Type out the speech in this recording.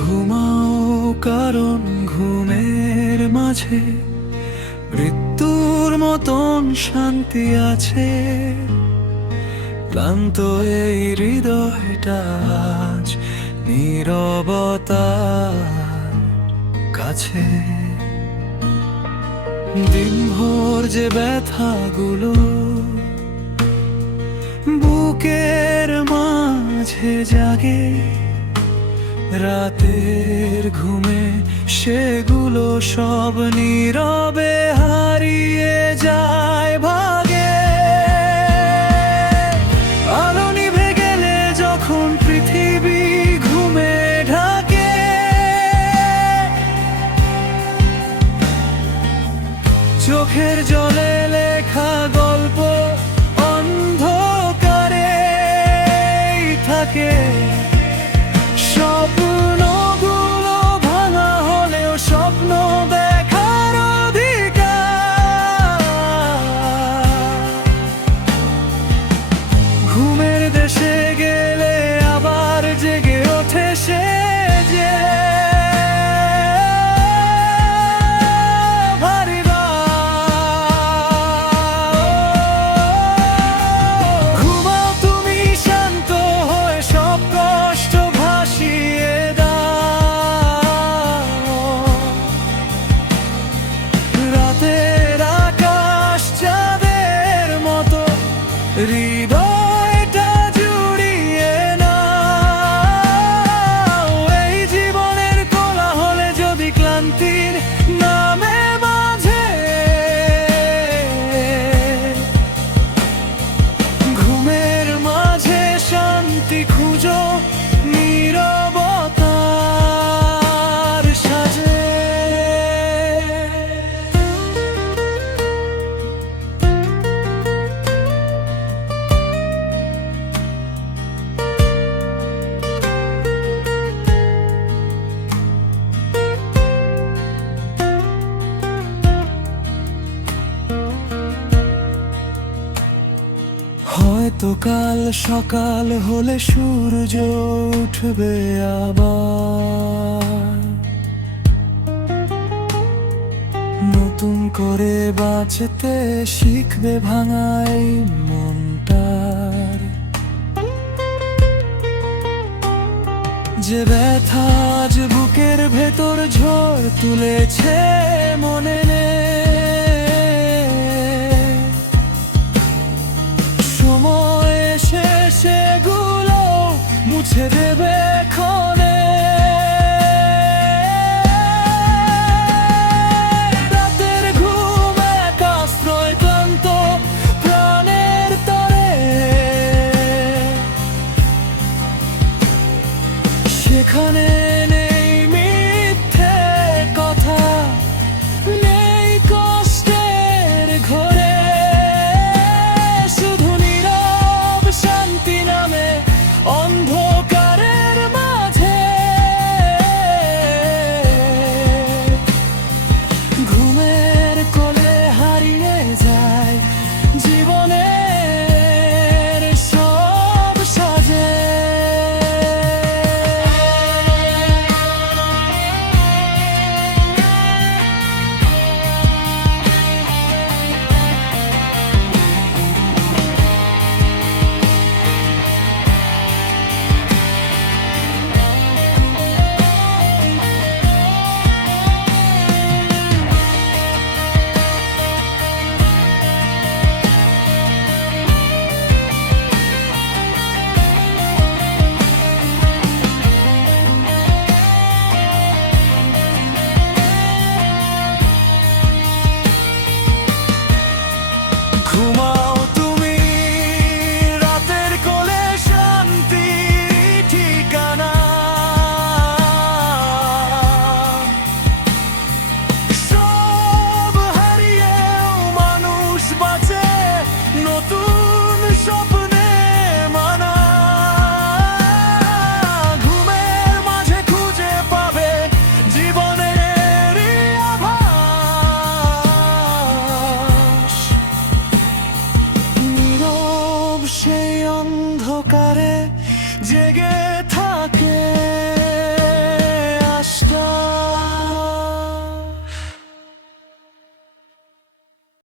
ঘুমাও কারণ ঘুমের মাঝে মৃত্যুর মতন শান্তি আছে। ক্লান্ত এই হৃদয়টা আজ নীরবতার কাছে। দিনভর যে ব্যথাগুলো বুকের মাঝে জাগে, রাতের ঘুমে সেগুলো সব নীরবে হারিয়ে যায় ভাগে। আলো নিভে গেলে যখন পৃথিবী ঘুমে ঢাকে, চোখের জলে লেখা গল্প অন্ধকারে থাকে। স্বপ্নগুলো ভাঙা হলেও স্বপ্ন দেখার অধিকার। ঘুমের দেশে গেলে আবার জেগে ওঠে সে যে হৃদয়টা জুড়িয়ে নাও। এই জীবনের কোলাহলে যদি ক্লান্তির নামে মাঝে ঘুমের মাঝে শান্তি খুঁজো নীরবতার সাজে। হয়তো কাল সকাল হলে সূর্য উঠবে আবার, নতুন করে বাঁচতে শিখবে ভাঙাই মনটার। যে ব্যথা আজ বুকের ভেতর ঝড় তুলেছে মনে নেই, সময় এসে সেগুলো মুছে দেবে ক্ষণে। রাতের ঘুম এক আশ্রয় ক্লান্ত প্রাণের তরে, সেখানে নেই মিথ্যে কথা, নেই কষ্টের ঘরে। অন্ধকারের মাঝে ঘুমের কোলে হারিয়ে যায় জীবনের সব সাজে। ঘুমাও তুমি রাতের কোলে শান্তি ঠিকানা। সব হারিয়েও মানুষ বাঁচে নতুন স্বপ্নে মানা। ঘুমের মাঝে খুঁজে পাবে জীবনের আভাস। নীরব সেই অন্ধকারে জেগে থাকে